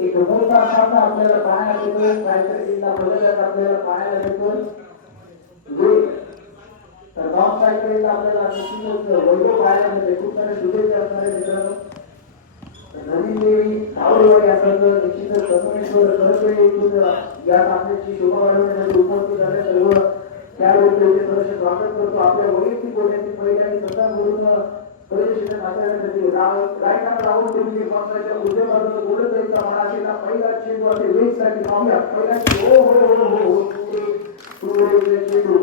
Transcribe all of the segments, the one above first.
एक मोठा सामना आपल्याला पाहायला मिळतोय. काहीतरी जिल्हा फलंदाज आपल्याला पाहायला मिळतोय. तर नॉन सायकलिंगला आपल्याला निश्चितच वैभव पाहायला मिळते. खूप सारे शुभेच्छा असणारे मित्रांनो. नवीन देवी सावरवाडी असं निश्चितच संगमेश्वर करकडे इथून या सामन्याची शोभा वाढवण्यासाठी उपस्थित झाले सर्व त्यावेळी सदस्य स्वागत करतो. आपल्या वैयक्तिक बोलण्याची पहिल्या आणि स्वतः बोलून परिषदेने हाताळण्यासाठी रायकाला राहून तुम्ही पक्षाच्या उद्या बाजूला बोलत जायचा मराठीला पहिला चेंडू असे वेगसाठी पाहूया. पहिला हो हो हो हो चेंडू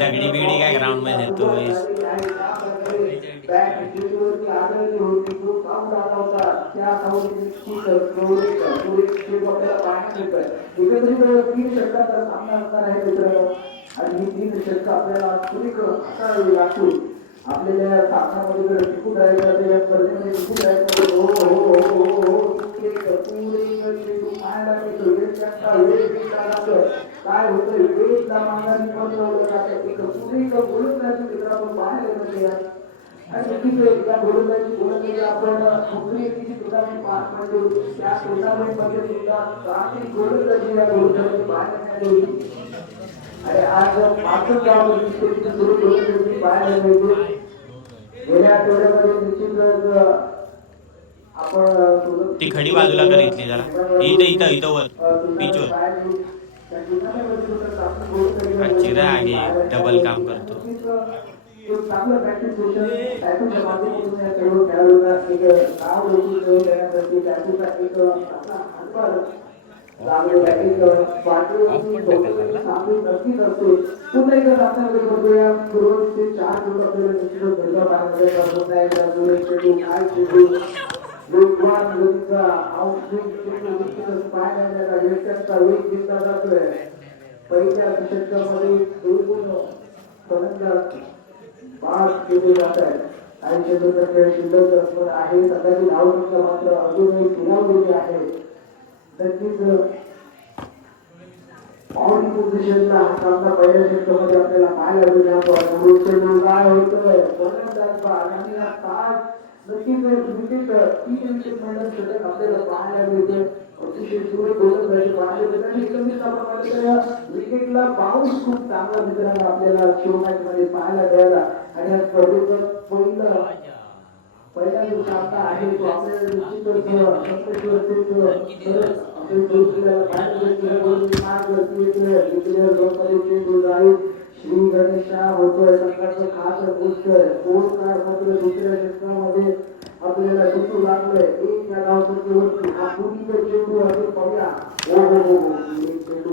दगडी बिगडी काय ग्राउंड मध्ये नेतोय. तीन षटकांचा सामना असणार आहे मित्रांनो. आणि ही तीन षटक आपल्याला सुरेख हाताळावी लागतील. आपल्याला सामन्यामध्ये टिकून राहायचं या स्पर्धेमध्ये टिकून राहायचं. हो हो हो हो हो काय होतं वेळेला मागणी बंद जातं. एक सुरेख गोलंदाजी मित्रांनो पाहायला मिळते. आणि या गोलंदाजी गोलंदाजी आपण मुंबईची टुर्नामेंट पार पडली. त्या टुर्नामेंटमध्ये सुद्धा चांगली गोलंदाजी या गोलंदाजी पाहायला मिळाली. आणि आज मात्र गावामध्ये सुरू गोलंदाजी पाहायला मिळते. गेल्या आठवड्यामध्ये निश्चितच आपण ती खडी बाजूला कर इथली जरा. इथं वर पिचवर चिरा आहे. डबल काम करतो. चांगलं प्रॅक्टिस सेशन टॅटूच्या माध्यमातून या सर्व खेळाडूंना एक नाव रोखून देण्यासाठी टॅटूचा एक आपला हातभार चांगलं प्रॅक्टिस पाठवून चांगली नक्कीच असते. पुन्हा एकदा सामन्यामध्ये बघूया. सुरुवातीचे 4 चेंडू आपल्याला निश्चितच भेटला पाहायला पुन्हा एकदा चेंडू काय चेंडू वेगवान गतीचा आउटस्विंग चेंडू निश्चितच पाहायला मिळाला. यशाचा वेग दिसला जातोय. पहिल्या षटकामध्ये दोन फलंदाज पाच केले जात आहेत. आणि चेंडूचा खेळ शिल्लक असणार आहे. सध्याची धावसंख्या मात्र अजूनही सुनावलेली आहे. नक्कीच पावली पोझिशनला हा सामना पहिल्या षटकामध्ये आपल्याला पाहायला मिळतो. चेंडू काय होतोय फलंदाज आणि हा तास नक्कीच विकेट 3 विकेट मिळण्याचं षटक आपल्याला पाहायला मिळते. अतिशय सुरेख गोलंदाजी पाहायला मिळते. आणि एकंदरीत आपण पाहिलं या विकेटला बाउन्स खूप चांगला मित्रांनो आपल्याला शो मॅच मध्ये पाहायला मिळाला. आणि या स्पर्धेचं पहिला जो सामना आहे तो आपल्याला निश्चितच श्री गणेशा होतोय. संघाचं खास गोष्ट आहे. स्पोर्ट्स कार्ड मात्र दुसऱ्या षटकामध्ये आपल्याला दिसू लागलंय. एक या धावसंख्येवरती हा पूर्वीचा चेंडू अजून पाहूया. हो हो हो हो चेंडू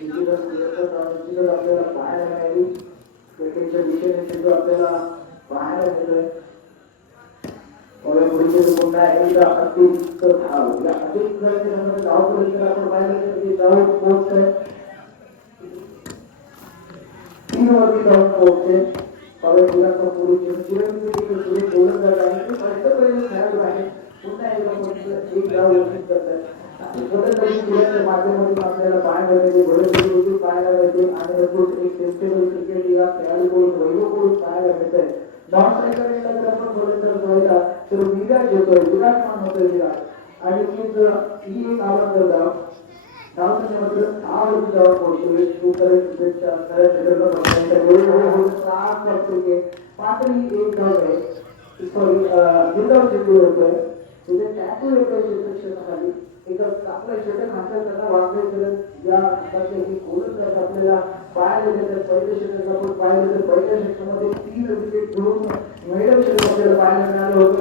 निश्चितच आपल्याला पाहायला मिळाली. क्रिकेटच्या दिशेने चेंडू आपल्याला पाहायला मिळतोय. पुन्हा एकदा अतिरिक्त धाव या अतिरिक्त धावपर्यंत आपण पाहिलं तर धाव पोहोचतोय 3 वरती धावून पोहोचते. पवेला पुढे चिरंजीवी गोलंदाज आहे. प्रत्येक खेळाडू आहे. पुन्हा एकदा एक धाव यशस्वी करतात. गोलंदाजी खेळाच्या माध्यमातून आपल्याला पाहायला मिळते. गोलंदाजी पाहायला मिळते. आणि एक सेन्सेबल क्रिकेट या खेळाडूकडून वैभवकडून पाहायला मिळतंय. नॉन सायकलिंगला जर आपण गोलंदाज पाहिला तर विराट येतोय. विराटमान होतोय विराट. आणि ही एक आवाज धाव धावसंख्या मात्र 6 वरती धाव पोहोचतोय. शुभेच्छा असणाऱ्या क्षेत्रफळ 7 वाजता पातळी एक धाव आहे. सॉरी जिल्हा चेंडू होतोय. तिथे टॅटू येतोय क्षेत्रक्षणाखाली. एक आपल्या षटक हातात त्यांना वागणे करत या गोलंदाज आपल्याला पाहायला मिळतात. पहिल्या षटक आपण पाहिलं तर पहिल्या षटकामध्ये 3 विकेट घेऊन मिळवून षटक आपल्याला पाहायला मिळालं होतं.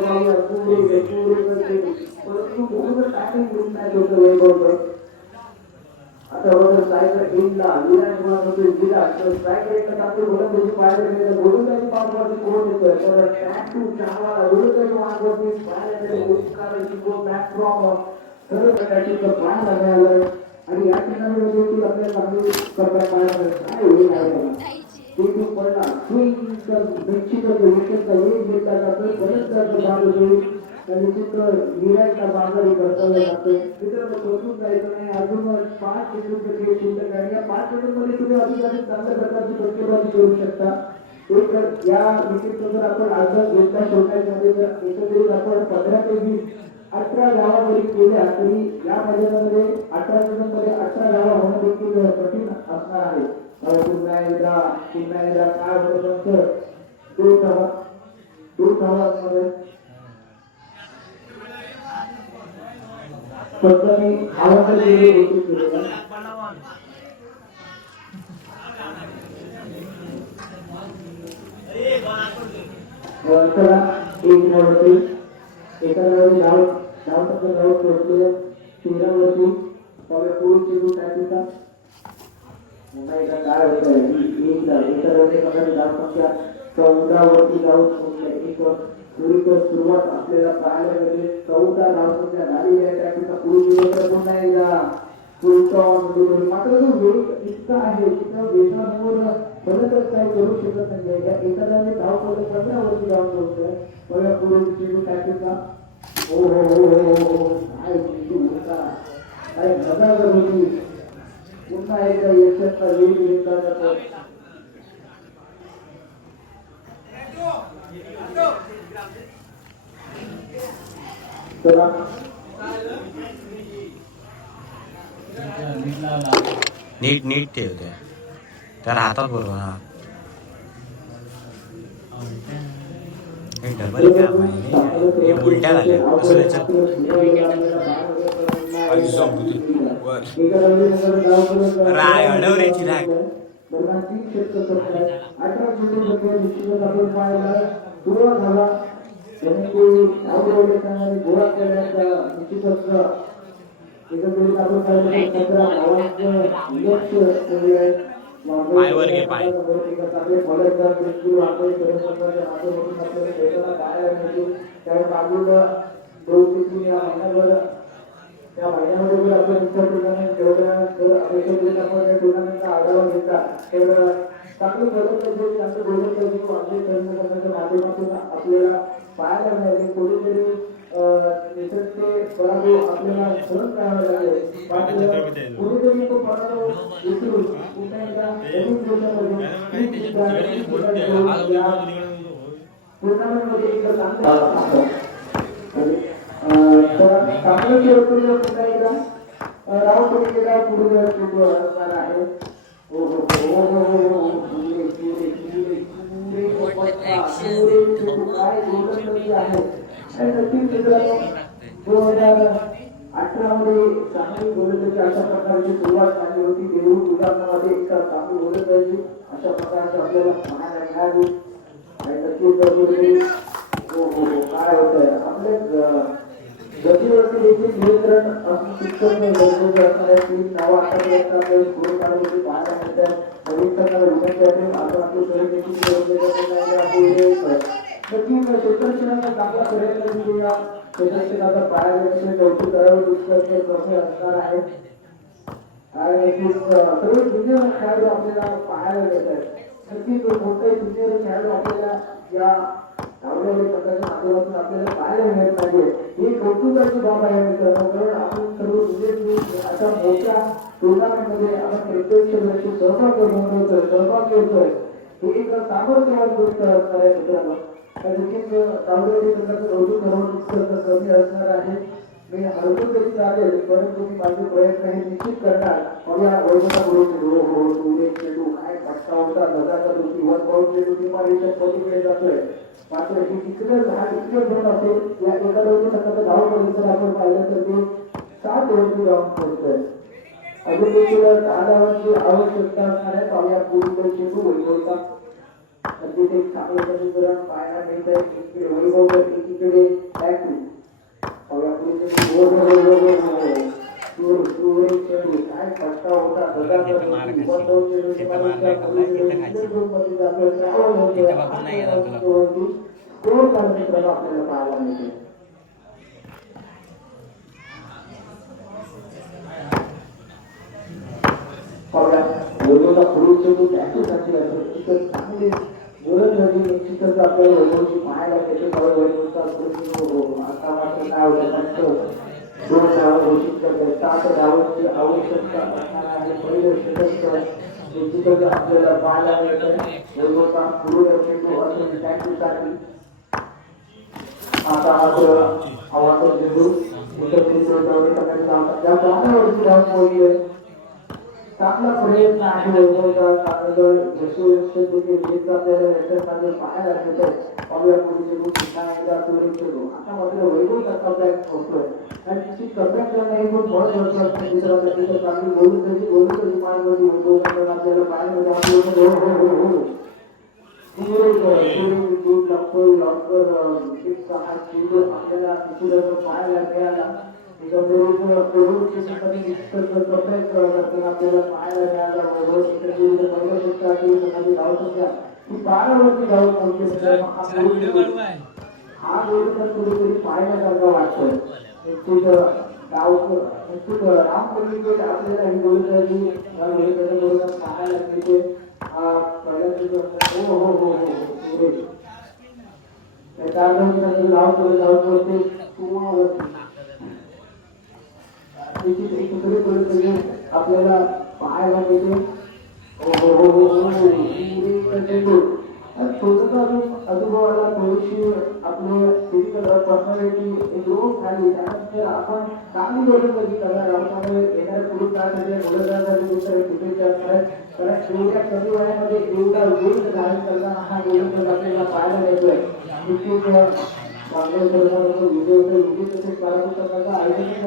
परंतु दोन टायमिंग घेऊन मॅच होतं वैभवचं. आता बघा स्ट्रायकर एंडला विराट होतोय. विराट तर स्ट्रायकर एंडला आपली गोलंदाजी पाहायला मिळते. गोलंदाजी पाहण्यावरती कोण येतोय तर टॅटू चाहवाला गोलंदाजी मार्गावरती पाहायला मिळते. ओस्कार शिको बॅक फ्रॉम सर्व प्रकारचे पाहायला मिळालं. आणि या ठिकाणी देखील आपल्याला चांगली स्पर्धा पाहायला मिळते. काय होईल आहे चेंडू पडला स्विंग तर निश्चितच विकेटचा वेग घेतला जातो. गोलंदाज बाद होईल. निश्चित विराटला बाजारी कर्तव्य लागते. मित्रांनो सोडून जायचं नाही. अजून 5 चेंडूचे खेळ शिल्लक आहे. या 5 चेंडूमध्ये तुम्ही अधिकाधिक चांगल्या प्रकारची फटकेबाजी करू शकता. एक या विकेटचा जर आपण अर्ज घेतला शोधायमध्ये जर एकंदरीत आपण 15 ते 20 18 गावा जरी केल्या तरी या मैदानामध्ये 18 जणांमध्ये 18 गावा होणं देखील कठीण असणार आहे. पुन्हा एकदा काय होतं तर दूर धावांमध्ये फक्त मी आवाज चला एक नवती एकावरती धाव पोहोचले 13 वरती पुढे चेंडू टाकायचा पुन्हा एकदा काय होत आहे एकावरती पकडे धाव संख्या 14 वरती जाऊन एक सुरुवात आपल्याला पाहायला मिळते. 14 धाव संख्या झाली आहे त्याचा पुढे पुन्हा एकदा मात्र जो वेग इतका आहे तिथं वेगावर फलकच काही करू शकत नाही. एखाद्याने धाव पडले 15 वरती जाऊन पोहोचतोय बघा पुढे चेंडू टाकायचा हो काय चेंडू होता काय मजा होती पुन्हा एकदा यशाचा वेग घेतला जातो. चला नीट ठेवते त्या हातात बरोबर हा डबल काम आहे हे उलट्या झाल्या कसं त्याच्यात राय अडवऱ्याची राय पायवर घे पाय त्या महिन्यामध्ये जर आपण इतर टुर्नामेंट जेवढ्या टुर्नामेंटचा आढावा घेतला तेवढं चांगली प्रगती चांगलं गोलंदाजी करण्याच्या माध्यमातून आपल्याला पाहायला मिळाले. कुठेतरी निसर्गचे पराभव आपल्याला सहन करावे लागले कुठेतरी तो पराभव विसरून पुन्हा एकदा नवीन टुर्नामेंटमध्ये एकदा चांगलं रावपरीला पुढे चेंडू असणार आहे. काय गोलंदाजी आहे 2018 मध्ये चांगली गोलंदाजी अशा प्रकारची सुरुवात झाली होती. देऊळ उदाहरणामध्ये एक चांगली गोलंदाजी अशा प्रकारची आपल्याला पाहायला मिळाली. काय होत आहे आपल्या गतीवरती देखील नियंत्रण शिक्षण गरजेचे असणार आहे. 3 नावं आतापर्यंत आपल्याला स्कोर काढायची पाहायला मिळतात. नवीन प्रकारे विनंती आपण आपले शरीर देखील क्षेत्रक्षणाचा चांगला प्रयत्न केला क्षेत्रक्षणाचा पाहायला मिळते. कौतुक करावे दुष्कर्ष ट्रॉफी असणार आहे आणि सर्व जुनियर खेळाडू आपल्याला पाहायला मिळतात. नक्कीच कोणताही जुनियर खेळाडू आपल्याला या प्रकारच्या माध्यमातून आपल्याला पाहायला मिळत नाही. ही कौतुकाची बाब आहे मित्रांनो. कारण आपण सर्व जुनियर अशा मोठ्या टुर्नामेंटमध्ये आपण प्रत्यक्ष सहभाग घेतोय ही एक सामर्थ्यवान गोष्ट असणार आहे मित्रांनो. कौतुक कमी असणार आहे. मी हरकत तरी चालेल परंतु मी माझे प्रयत्न हे निश्चित करणार. मला वैभवता चेंडू काय फटका होता गजाचा दोषी 1 बाउंड चेंडू किंवा पलीकडे जातोय. मात्र ही तिकडे असेल या एका दोन धाव परिसर आपण पाहिलं तर ते 7 वरती जाऊन पोहोचतोय. अजून देखील धावांची आवश्यकता असणार आहे. पाहूया पुढील चेंडू वैभवता अगदी ते चांगलं समीकरण पाहायला मिळत आहे. वैभव एकीकडे बॅटरी पाहूया पुढील काय फटका होता गजाचा स्कोर करण्याचं आपल्याला पाहायला मिळते. चांगली गोलंदाजी निश्चितच आपल्याला वैभवची पाहायला मिळते. काय होतं 2 धावा घोषित करतात. 7 धावांची आवश्यकता असणार आहे. पहिलं षटक निश्चितच आपल्याला पाहायला मिळतंय वेगवेगळा पूर्व चेंडू असं टॅक्टिकसाठी आता आव्हान चेंडू एकत्रित करण्यासाठी लावतात त्या प्राण्यावरती धाव पोहोचली चांगला प्रयत्न आहे वेगवेगळा कारण यशस्वी देखील आपल्याला यशस्वी पाहायला मिळतंय पाहूया पुढे चेंडू पुन्हा एकदा सुरेख चेंडू आता मात्र वैभव टक्का बॅक होतोय आणि तिची कमबॅक करणं हे खूप महत्त्वाचं असतं मित्रांसाठी तर चांगली गोलंदाजी मारण्याची वैभव टक्का आपल्याला पाहायला मिळतं आपल्याला पाहायला मिळाला आपल्याला पाहायला मिळाला बारावरती जाऊन हा गोल तर कुठेतरी पाहण्यासारखा वाटतोय निश्चित राम कोहली आपल्याला ही गोलंदाजी पाहायला मिळते हो हो हो हो आपल्याला पाहायला मिळते अनुभवाला थोडीशी आपली फिजिकल पर्सनॅलिटी इम्प्रूव्ह झाली त्यानंतर आपण चांगली गोलंदाजी करणार आहोत त्यामुळे येणाऱ्या पुढील काळामध्ये गोलंदाजांसाठी शुभेच्छा कारण एवढ्या कमी वयामध्ये एवढा वेळ धारण करताना हा गोलंदाज आपल्याला पाहायला मिळतोय निश्चित विजय तसेच पराभूत करण्याचा आयोजन